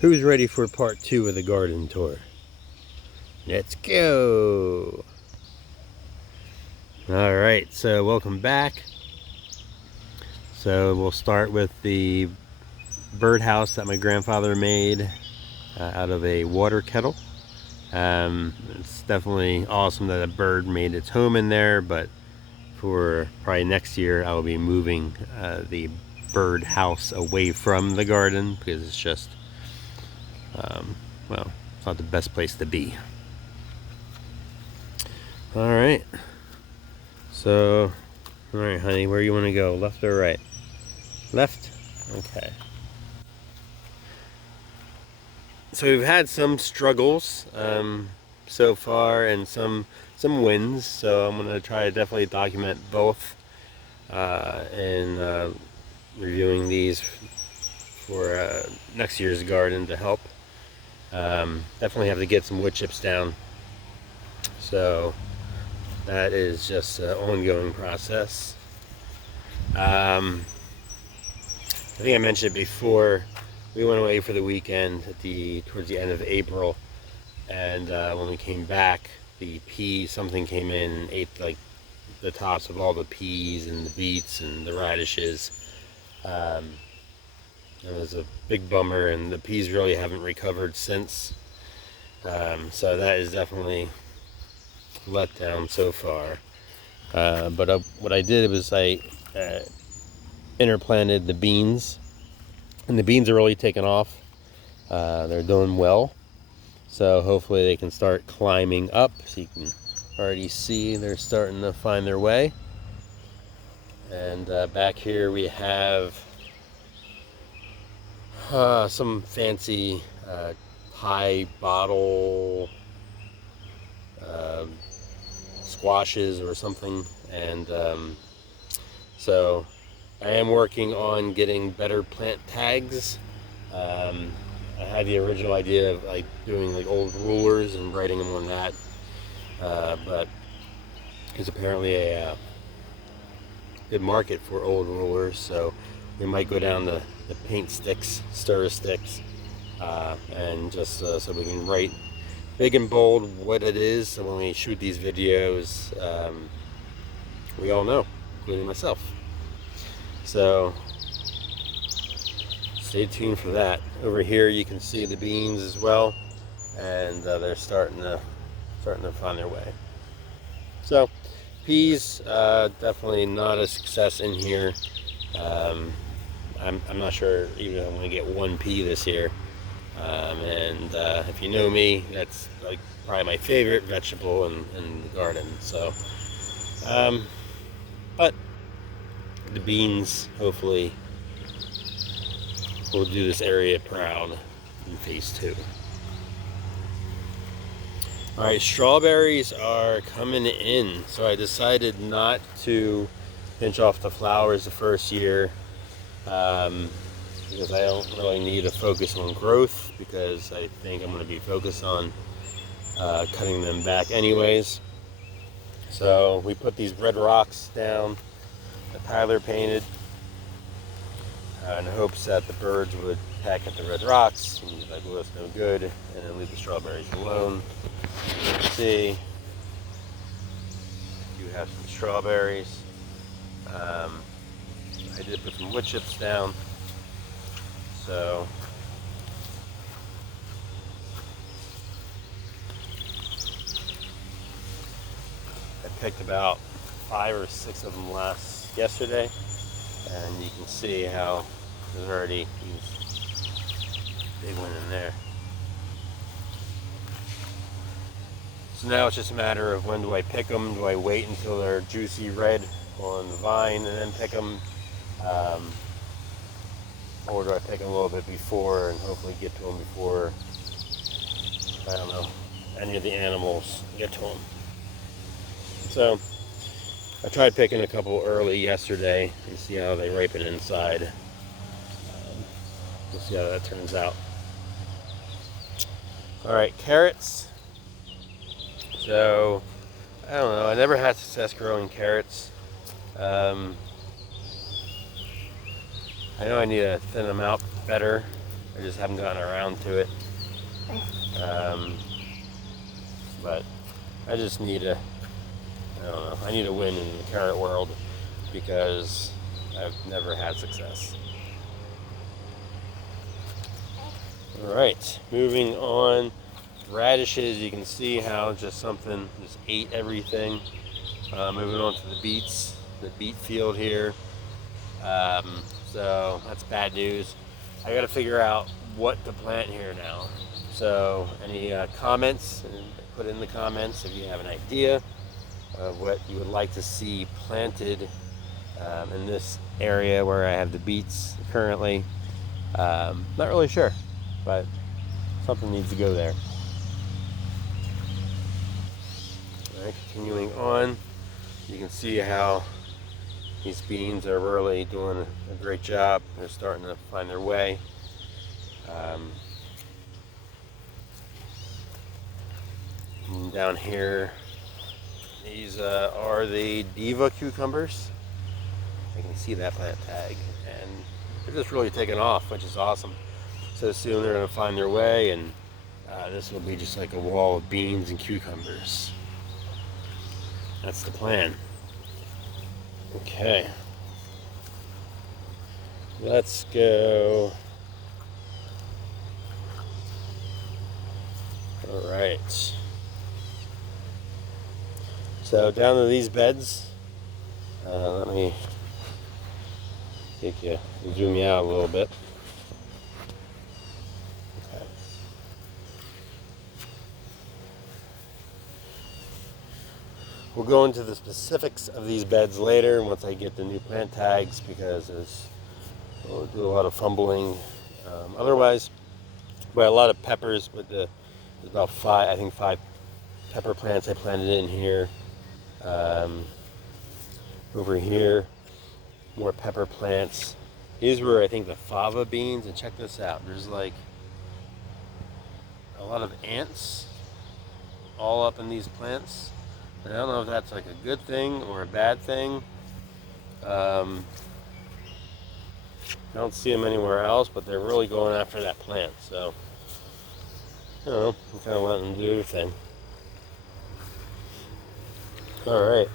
Who's ready for part 2 of the garden tour? Let's go! Alright, so welcome back. So we'll start with the birdhouse that my grandfather made out of a water kettle. It's definitely awesome that a bird made its home in there, but for probably next year I will be moving the birdhouse away from the garden because it's just well, it's not the best place to be. Alright, so alright honey, where you want to go, left or right? Left? Okay. So we've had some struggles so far and some wins, so I'm going to try to definitely document both and reviewing these for next year's garden to help. Definitely have to get some wood chips down, so that is just an ongoing process. I think I mentioned it before. We went away for the weekend towards the end of April, and when we came back, something came in and ate like the tops of all the peas and the beets and the radishes. It was a big bummer, and the peas really haven't recovered since. So that is definitely let down so far. But what I did was I interplanted the beans, and the beans are really taking off. They're doing well, so hopefully they can start climbing up. So you can already see they're starting to find their way. And back here we have some fancy pie bottle squashes or something, and so I am working on getting better plant tags. I had the original idea of like doing like old rulers and writing them on that, but there's apparently a good market for old rulers, so we might go down the paint sticks, stir sticks, and just so we can write big and bold what it is, so when we shoot these videos, we all know, including myself. So stay tuned for that. Over here you can see the beans as well, and they're starting to find their way. So peas, definitely not a success in here. I'm not sure even if I'm going to get one pea this year. And if you know me, that's like probably my favorite vegetable in the garden. So, but the beans hopefully will do this area proud in phase 2. Alright, strawberries are coming in, so I decided not to pinch off the flowers the first year, because I don't really need to focus on growth, because I think I'm going to be focused on cutting them back anyways. So we put these red rocks down that Tyler painted in hopes that the birds would peck at the red rocks and be like, well, that's no good, and then leave the strawberries alone. You can see you have some strawberries. I did put some wood chips down, so I picked about 5 or 6 of them yesterday, and you can see how there's already a big one in there. So now it's just a matter of when do I pick them. Do I wait until they're juicy red on the vine and then pick them, or do I pick them a little bit before and hopefully get to them before, I don't know, any of the animals get to them. So I tried picking a couple early yesterday and see how they ripen inside. We'll see how that turns out. Alright, carrots. So, I don't know, I never had success growing carrots. I know I need to thin them out better I just haven't gotten around to it. But I just need I don't know, I need a win in the current world because I've never had success. All right, moving on. Radishes, you can see how just something just ate everything. Moving on to the beets, the beet field here. So that's bad news. I got to figure out what to plant here now. So any comments, put in the comments if you have an idea of what you would like to see planted in this area where I have the beets currently. Not really sure, but something needs to go there. All right, continuing on, you can see how these beans are really doing a great job. They're starting to find their way. And down here, these are the Diva cucumbers. I can see that plant tag, and they're just really taking off, which is awesome. So soon they're going to find their way, and this will be just like a wall of beans and cucumbers. That's the plan. Okay. Let's go. All right. So down to these beds. Let me take you, zoom you out a little bit. Okay. We'll go into the specifics of these beds later once I get the new plant tags, because we'll do a lot of fumbling otherwise. But a lot of peppers with there's about five pepper plants I planted in here. Over here, more pepper plants. These were, I think, the fava beans, and check this out. There's like a lot of ants all up in these plants. And I don't know if that's like a good thing or a bad thing. I don't see them anywhere else, but they're really going after that plant. So, I don't know, I'm kind of letting them do their thing. All right.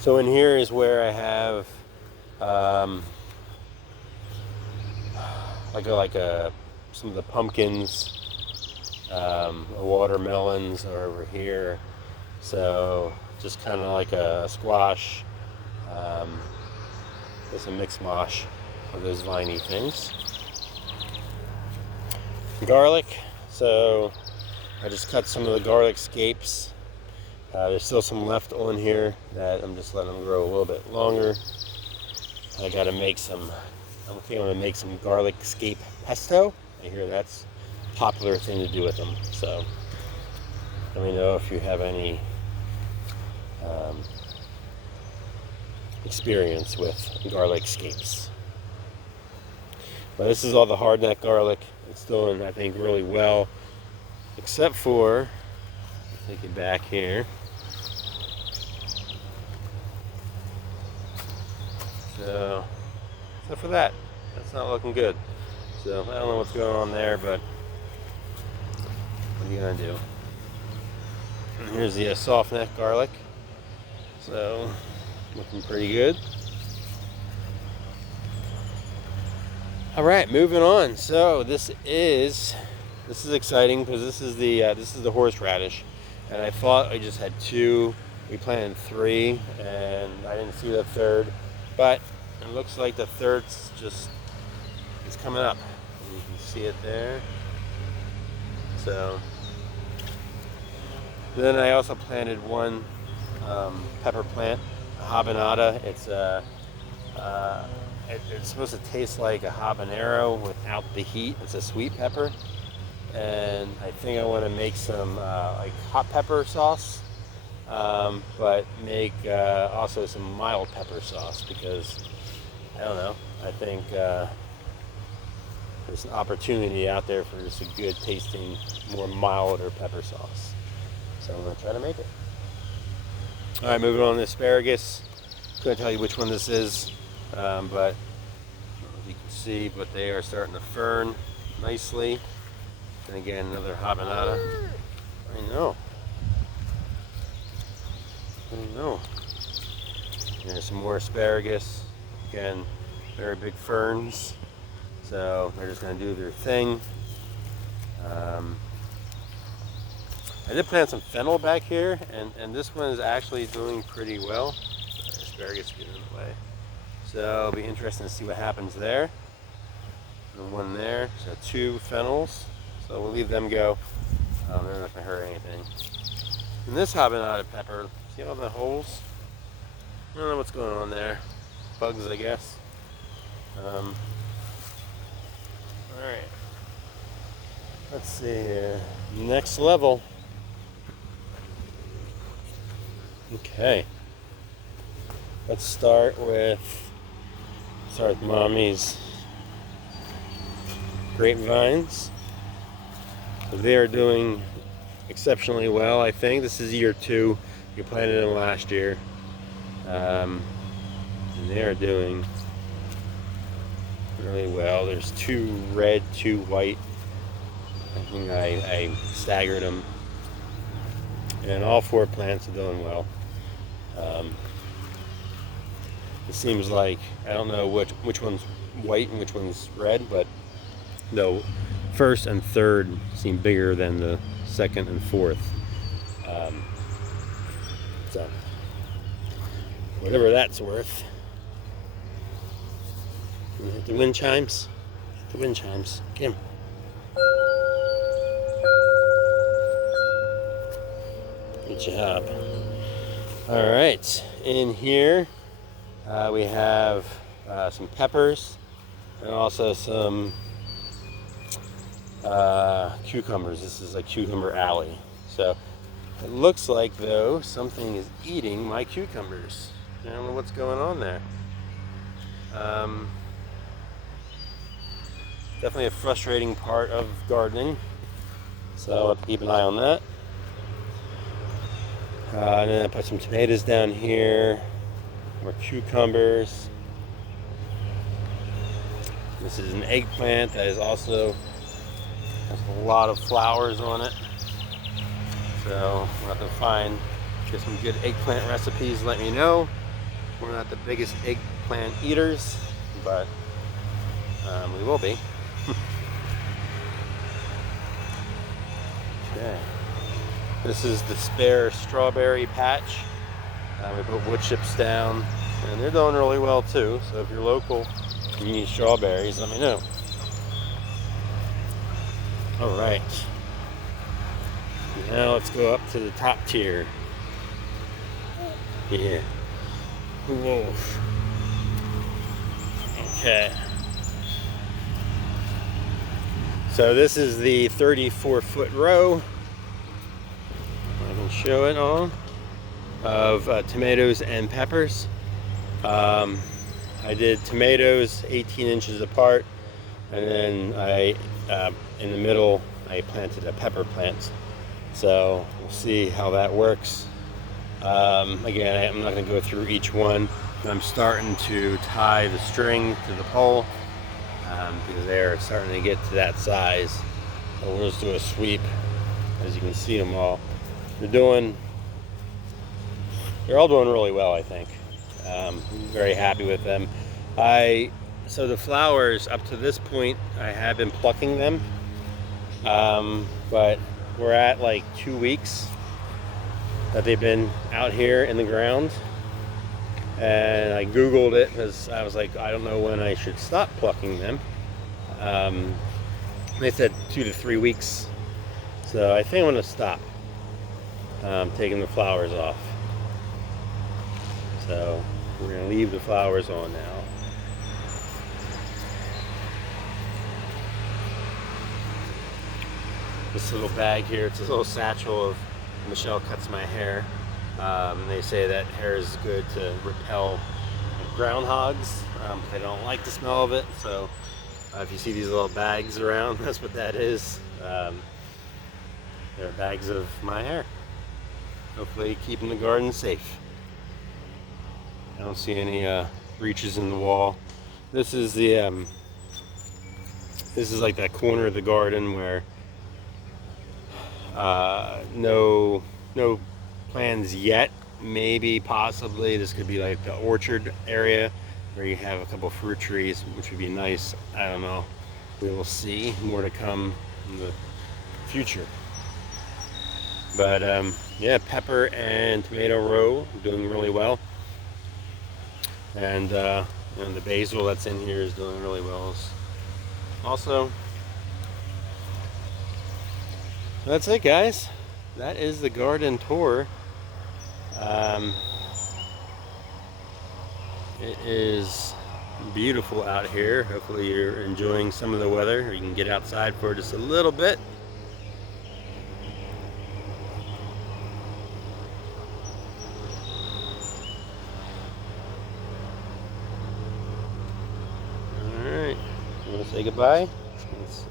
So in here is where I have some of the pumpkins, watermelons are over here. So just kind of like a squash. It's a mixed mosh of those viney things. Garlic. So I just cut some of the garlic scapes. There's still some left on here that I'm just letting them grow a little bit longer. I gotta make some, I'm gonna make some garlic scape pesto. I hear that's a popular thing to do with them. So let me know if you have any experience with garlic scapes. But this is all the hard neck garlic. It's doing, I think, really well, except for, take it back here. So, except for that, that's not looking good. So I don't know what's going on there, but what are you gonna do? And here's the soft neck garlic. So, looking pretty good. All right, moving on. So this is exciting because this is the horseradish, and I thought I just had two. We planted three, and I didn't see the third, but it looks like the third's just it's coming up. You can see it there. So then I also planted one pepper plant, a habanada. It's supposed to taste like a habanero without the heat. It's a sweet pepper, and I think I want to make some like hot pepper sauce, but make also some mild pepper sauce, because I don't know. I think there's an opportunity out there for just a good tasting, more milder pepper sauce. So I'm gonna try to make it. All right, moving on to asparagus. I'm gonna tell you which one this is. But if you can see, but they are starting to fern nicely. And again, another habanada. I know. There's some more asparagus. Again, very big ferns. So they're just going to do their thing. I did plant some fennel back here, and this one is actually doing pretty well. Asparagus getting in the way. So it'll be interesting to see what happens there. And one there, so 2 fennels. So we'll leave them go. They're not going to hurt anything. And this habanada pepper, see all the holes? I don't know what's going on there. Bugs, I guess. Alright. Let's see here. Next level. Okay. Let's start with Mommy's grapevines. They are doing exceptionally well, I think. This is year 2. We planted them last year. And they are doing really well. There's 2 red, 2 white. I think I staggered them. And all 4 plants are doing well. It seems like, I don't know which one's white and which one's red, but the first and third seem bigger than the second and fourth. So, whatever that's worth. Hit the wind chimes. Hit the wind chimes. Get him. Good job. All right, in here we have some peppers and also some cucumbers. This is a cucumber alley. So it looks like, though, something is eating my cucumbers. I don't know what's going on there. Definitely a frustrating part of gardening. So I'll have to keep an eye on that. And then I put some tomatoes down here, more cucumbers. This is an eggplant that is also has a lot of flowers on it. So we'll have to get some good eggplant recipes. Let me know. We're not the biggest eggplant eaters, but we will be. Okay. This is the spare strawberry patch. We put wood chips down, and they're doing really well too. So if you're local and you need strawberries, let me know. All right. Now let's go up to the top tier. Yeah. Whoa. Okay. So this is the 34-foot row. I can show it all of tomatoes and peppers. I did tomatoes 18 inches apart, and then in the middle I planted a pepper plant. So we'll see how that works. Again, I'm not going to go through each one. I'm starting to tie the string to the pole because they're starting to get to that size. So we'll just do a sweep. As you can see them all. They're all doing really well, I think. I'm very happy with them. So the flowers, up to this point, I have been plucking them. But we're at like 2 weeks that they've been out here in the ground. And I Googled it because I was like, I don't know when I should stop plucking them. They said 2 to 3 weeks. So I think I'm going to stop taking the flowers off. So we're going to leave the flowers on now. This little bag here, it's a little satchel of Michelle cuts my hair. They say that hair is good to repel groundhogs. They don't like the smell of it. So if you see these little bags around, that's what that is. They're bags of my hair. Hopefully keeping the garden safe. I don't see any breaches in the wall. This is the This is like that corner of the garden where no plans yet. Maybe possibly this could be like the orchard area where you have a couple fruit trees, which would be nice. I don't know. We will see. More to come in the future. But yeah, pepper and tomato row doing really well, and the basil that's in here is doing really well also. That's it, guys. That is the garden tour. It is beautiful out here. Hopefully you're enjoying some of the weather, or you can get outside for just a little bit. Alright, you want to say goodbye? Let's see.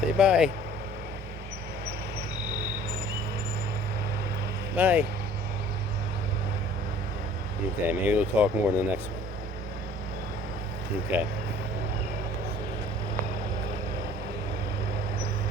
Say bye. Bye. Okay, maybe we'll talk more in the next one. Okay.